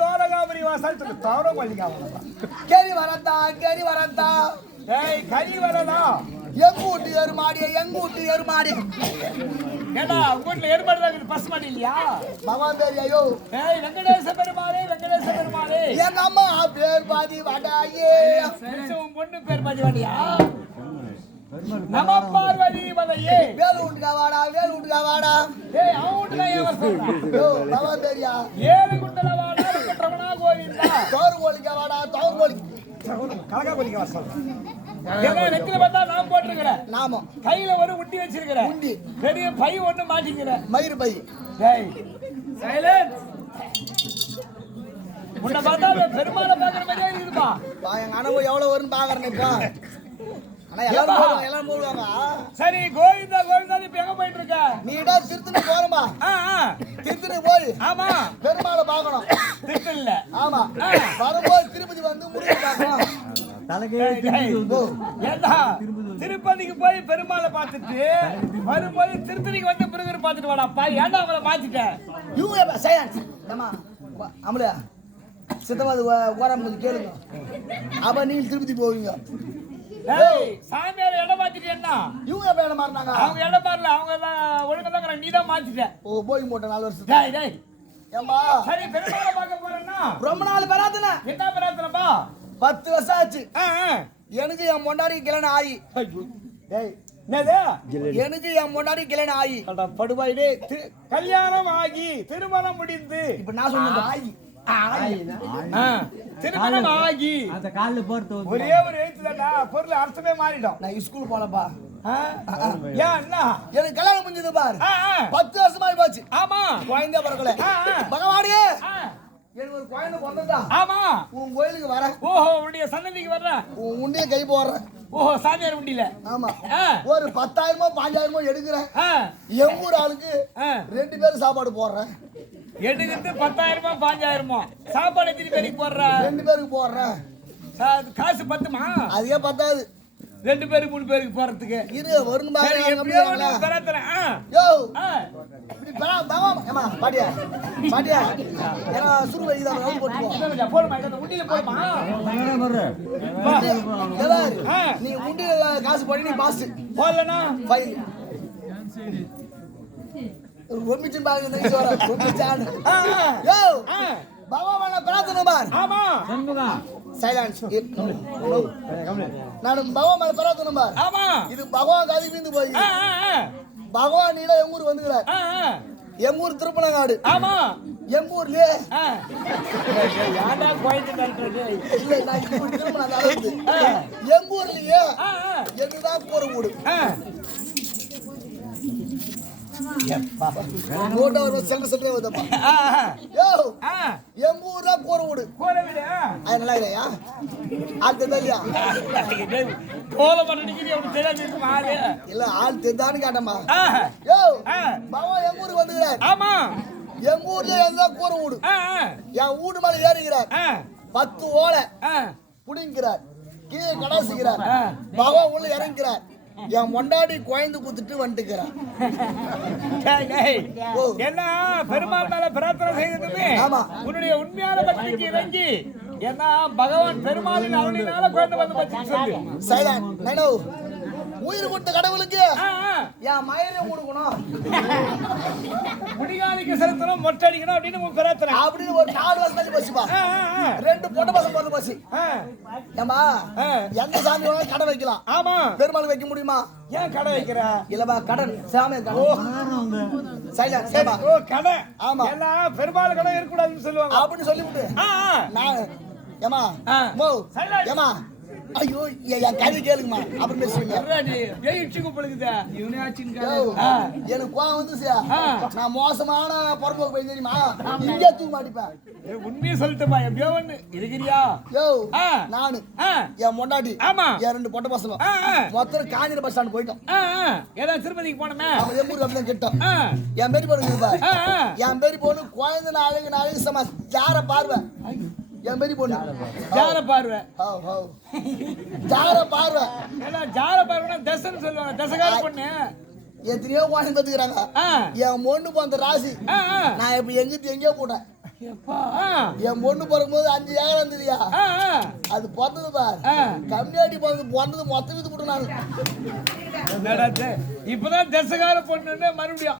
தோரகாபுரி வாசா தோரம் வலிக்காவா கேரி வரந்தா கறி வரதா எங்கூட்டு எருமாடி ஏடா உங்க எருமாடி தான் பஸ் மாடி இல்லையா பகவான் பேர் ஐயோ வெங்கடேச பெருமாளே எங்க அம்மா பேர் பாதி வாடாயே உன் பொண்ணு பேர் பாதி வாடியா நம பார்வதி வதையே வேலு உண்டுகா வாடா ஏய் அவுட்ல ஏவர் சொல்றா யோ பகவான் பேரியா ஏழு குண்டல வாடா வெங்கட்ரமணா கோவிந்தா தோர் கோலி கலகா கோலிக்க வர சொல்றேன் ஏன்னா நெத்தில பார்த்தா நாம் போட்டுருக்கறேன் நாம கையில ஒரு உண்டி வச்சிருக்கறேன் உண்டி பெரிய பை ஒண்ணு மாட்டிக்கிறேன் மயிர் பை டேய் சைலன்ஸ் உன்னை பார்த்தா பெருமாளை பார்க்குற மாதிரியே இருக்குதுப்பா எங்க அண்ணன் எவ்வளவு வரும்னு பாக்குறேன் இப்போ ஆனா எல்லாரும் போடுவாங்க சரி கோவிந்தா நீ இப்ப எங்க போயிட்டு இருக்க நீடா திருத்தணி போறமா திருத்தணி போய் ஆமா பெருமாளை பார்க்கணும் திருத்தணில ஆமா வரும்போது திருப்பதி வந்து முடிவு பார்க்கணும் திருப்பதிக்கு போய் பெருமாளை பார்த்துட்டு வரும்போது திருத்தணிக்கு வந்து பிறகு பார்த்துட்டு வாடாப்பா ஏன்டா அவளை மாத்திட்டேன் அமலையா சித்தவாது ஓரம் கொஞ்சம் கேளுங்க அப்ப நீங்க திருப்பதி போவீங்க சாமியார் இடம் மாத்திட்டேன்னா இவங்க எப்ப இடம் மாறினாங்க அவங்க இடம் மாறல அவங்க தான் ஒழுங்கா தான் நீ தான் மாத்திட்ட ஓ போய் போட்ட 4 வருஷம் டேய் ஏம்பா சரி பெருமாளை பார்க்க போறேன்னா ரொம்ப நாள் பெறாதுன என்ன பெறாதுனப்பா 10 வருஷம் ஆச்சு எனக்கு என் முன்னாடி கிளன ஆயி டேய் என்னது எனக்கு என் முன்னாடி கிளன ஆயி படுவாயிலே கல்யாணம் ஆகி திருமணம் முடிந்து இப்ப நான் சொன்னேன் ஆயி திருமணம் ஆகி அந்த கால்ல போறது ஒரே ஒரு எழுத்துலடா பொருள் அர்த்தமே மாறிடும் நான் ஸ்கூல் போலப்பா ஏன் அண்ணா எனக்கு கல்யாணம் முடிஞ்சது பாரு 10 வருஷமா போச்சு ஆமா குழந்தை பிறக்கல பகவானே எனக்கு ஒரு குழந்தை பிறந்தா ஆமா உன் கோயிலுக்கு வர ஓஹோ உன்னுடைய சன்னதிக்கு வர்ற உன் உண்டிய கை போடுறேன் ஓஹோ சாமியார் உண்டியில ஆமா ஒரு 10,000மோ 5,000மோ எடுக்கிறேன் எங்கூர் ஆளுக்கு 2 பேரும் சாப்பாடு போடுறேன் எடுக்கிறது 10,000மோ 5,000மோ சாப்பாடு எத்தனை பேருக்கு போடுற 2 பேருக்கு போடுறேன் காசு பத்துமா அதுக்கே பத்தாது 2 பேருக்கு 3 பேருக்கு போறதுக்கு இரு வருங்க பாரு எப்படியோ ஒண்ணு தரேன் யோ இப்படி பகவான் ஏமா பாட்டியா ஏன்னா சுரு வைதா வந்து போட்டுப்போம் போடுமா இந்த உண்டியில போடுமா நீ உண்டியில காசு போடி நீ பாஸ் போடலனா ஃபைல் ஒம்மிச்சு பாருங்க நெக்ஸ்ட் வர ஒம்மிச்சான் யோ பகவான பிரார்த்தனை பார் ஆமா சண்முகா சைலன்ஸ் நான் பகவான பிரார்த்தனை பார் ஆமா இது பகவான் காதி வீந்து போய் பகவான் நீல எங்கூர் வந்துக்கிறார் எங்கூர் திருப்பனங்காடு ஆமா எங்கூர்லயே யாரா கோயிட்டு கல்றது இல்ல நான் இப்ப திருப்பனங்காடு வந்து எங்கூர்லயே என்னதான் போற ஊடு கோட்டை ஒரு செல்ற வந்தப்பா யோ எங்கூர்ல கோர ஊடு அது நல்லா இல்லையா ஆள் தெரியா கோல பண்ணி அப்படி தெரியாது ஆளு இல்ல ஆள் தெரிதான்னு கேட்டமா யோ பாவா எங்கூருக்கு வந்துக்கிறார் ஆமா எங்கூர்ல எந்த கோர ஊடு என் வீடு மேல ஏறிக்கிறார் 10 ஓலை புடிங்கிறார் கீழே கடாசிக்கிறார் பாவா உள்ள இறங்கிறார் என் மொண்டாடி குழந்து குத்துட்டு வந்துட்டுக்கிறான் என்ன பெருமாள் மேல பிரார்த்தனை செய்ததுமே உன்னுடைய உண்மையான பக்திக்கு இறங்கி என்ன பகவான் பெருமாளின் அருளினால குழந்தை வந்து பச்சு சொல்லு சைலண்ட் உயிர் கொடுத்த கடவுளுக்கு என் மயிரை கொடுக்கணும் முடிகாலிக்கு செலுத்தணும் மொட்டை அடிக்கணும் அப்படின்னு உன் பிரார்த்தனை அப்படின்னு ஒரு 4 வருஷம் தள்ளி பசுப்பா 2 பொட்ட பசங்க பிறந்த பசு ஏமா எந்த சாமி வேணாலும் கடை வைக்கலாம் ஆமா பெருமாள் வைக்க முடியுமா ஏன் கடை வைக்கிற இல்லப்பா கடன் சாமி கடன் சைலண்ட் சேமா ஓ கடை ஆமா எல்லாம் பெருமாள் கடை இருக்கக்கூடாதுன்னு சொல்லுவாங்க அப்படின்னு சொல்லிவிட்டு நான் ஏமா மோ ஏமா ஐயோ என் கதை கேளுங்கம்மா அப்புறம் பேசுவீங்க எனக்கு கோவம் வந்துச்சு நான் மோசமான பொறுப்பு போய் தெரியுமா இங்கே தூக்க மாட்டிப்பேன் உண்மையை சொல்லிட்டுமா எப்படியோ ஒண்ணு இருக்கிறியா யோ நானு என் மொண்டாட்டி ஆமா என் 2 பொட்ட பசங்க மொத்தம் காஞ்சிர பஸ் ஸ்டாண்ட் போயிட்டோம் ஏதாவது திருப்பதிக்கு போனோமே எம்பூர் அப்படிதான் கிட்டோம் என் பேரி பொண்ணு என் பேரி பொண்ணு குழந்தை நாளைக்கு சமா யார பார்வை என் பெரிய பொண்ணு ஜார பார்வை ஹவ் ஹவ் ஜார பார்வை ஏன்னா ஜார பார்வைனா தசன்னு சொல்லுவாங்க தசகார பொண்ணு எத்தனையோ குழந்தை பெற்றுக்கிறாங்க என் பொண்ணு போந்த ராசி நான் இப்ப எங்கேயோ போட்டேன் என் பொண்ணு பிறக்கும்போது 5 ஏக்கர் இருந்ததுயா அது பிறந்தது பார் கம்யூனிட்டி பிறந்தது மொத்தம் வித்து போட்டு நான் இப்பதான் தசகார பொண்ணு மறுபடியும்